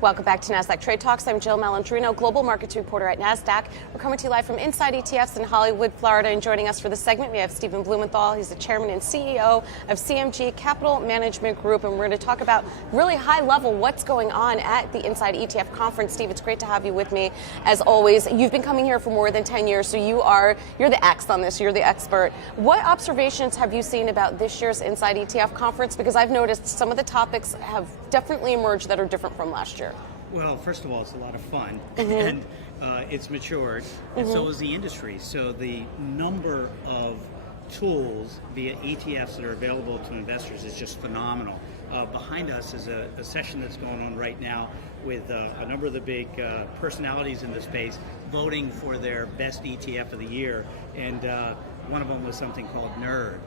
Welcome back to Nasdaq Trade Talks. I'm Jill Malandrino, global markets reporter at Nasdaq. We're coming to you live from Inside ETFs in Hollywood, Florida. And joining us for this segment, we have Steve Blumenthal. He's the chairman and CEO of CMG Capital Management Group. And we're going to talk about really high level what's going on at the Inside ETF Conference. Steve, it's great to have you with me. As always, you've been coming here for more than 10 years, so you're the X on this. You're the expert. What observations have you seen about this year's Inside ETF Conference? Because I've noticed some of the topics have definitely emerged that are different from last year. Well, first of all, it's a lot of fun, and it's matured, and so is the industry. So the number of tools via ETFs that are available to investors is just phenomenal. Behind us is a session that's going on right now with a number of the big personalities in the space voting for their best ETF of the year, and one of them was something called Nerd,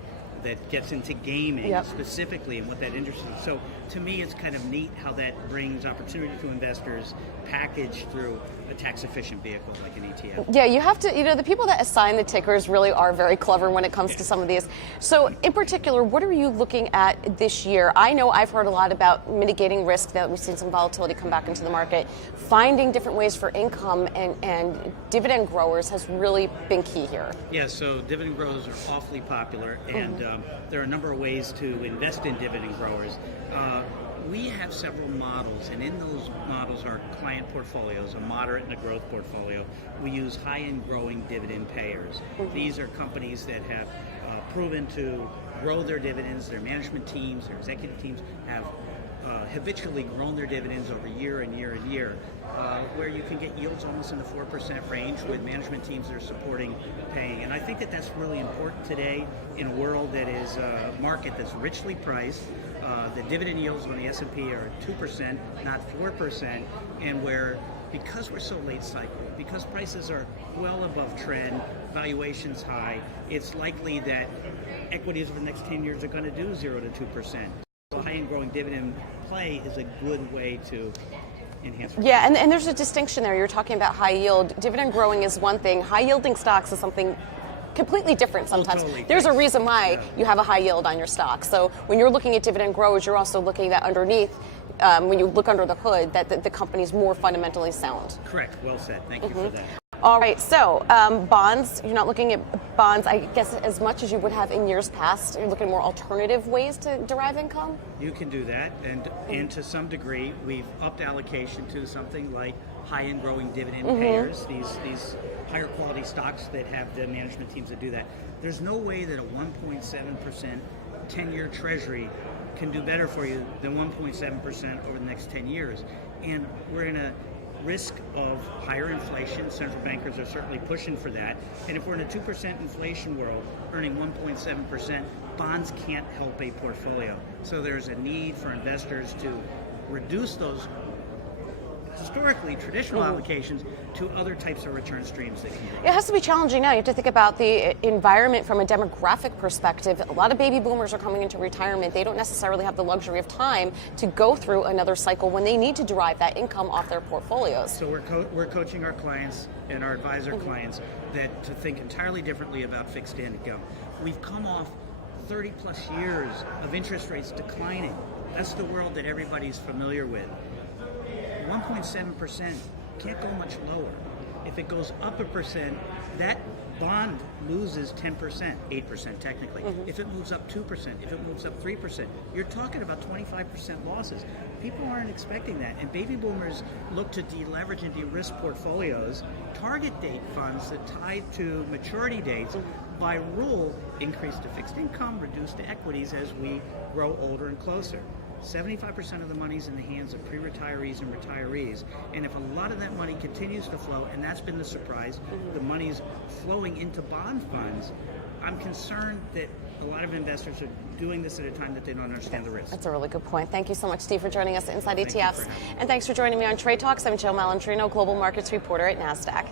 that gets into gaming specifically and what that interests in. So to me, it's kind of neat how that brings opportunity to investors packaged through a tax-efficient vehicle like an ETF. Yeah, you have to, the people that assign the tickers really are very clever when it comes to some of these. So in particular, what are you looking at this year? I know I've heard a lot about mitigating risk, that we've seen some volatility come back into the market. Finding different ways for income and dividend growers has really been key here. Yeah, so dividend growers are awfully popular, and there are a number of ways to invest in dividend growers. We have several models, and in those models are client portfolios, a moderate and a growth portfolio. We use high-end growing dividend payers. These are companies that have proven to grow their dividends. Their management teams, their executive teams have habitually grown their dividends over year and year and year, where you can get yields almost in the 4% range with management teams that are supporting paying. And I think that that's really important today in a world that is a market that's richly priced. The dividend yields on the S&P are 2%, not 4%, and where, because we're so late cycle, because prices are well above trend, valuations high, it's likely that equities over the next 10 years are going to do 0 to 2%. So high-end growing dividend play is a good way to enhance. Yeah, and there's a distinction there. You're talking about high yield. Dividend growing is one thing. High yielding stocks is something completely different sometimes. Totally. There's a reason why you have a high yield on your stock. So when you're looking at dividend growers, you're also looking at underneath, when you look under the hood, that the company's more fundamentally sound. Correct. Well said. Thank you for that. All right, so bonds, you're not looking at bonds, I guess, as much as you would have in years past. You're looking at more alternative ways to derive income? You can do that, and to some degree, we've upped allocation to something like high-end growing dividend payers, these higher quality stocks that have the management teams that do that. There's no way that a 1.7% 10-year treasury can do better for you than 1.7% over the next 10 years. And we're in a risk of higher inflation. Central bankers are certainly pushing for that. And if we're in a 2% inflation world, earning 1.7%, bonds can't help a portfolio. So there's a need for investors to reduce those historically traditional allocations to other types of return streams that can grow. It has to be challenging now. You have to think about the environment from a demographic perspective. A lot of baby boomers are coming into retirement. They don't necessarily have the luxury of time to go through another cycle when they need to derive that income off their portfolios. So we're coaching our clients and our advisor clients that to think entirely differently about fixed income. We've come off 30 plus years of interest rates declining. That's the world that everybody's familiar with. 1.7% can't go much lower. If it goes up 1%, that bond loses 10%, 8% technically. If it moves up 2%, if it moves up 3%, you're talking about 25% losses. People aren't expecting that, and baby boomers look to deleverage and de-risk portfolios. Target date funds that tie to maturity dates, by rule, increase to fixed income, reduce to equities as we grow older and closer. 75% of the money's in the hands of pre-retirees and retirees, and if a lot of that money continues to flow, and that's been the surprise, the money's flowing into bond funds, I'm concerned that a lot of investors are doing this at a time that they don't understand the risk. That's a really good point. Thank you so much, Steve, for joining us at Inside ETFs. And thanks for joining me on Trade Talks. I'm Jill Malandrino, global markets reporter at Nasdaq.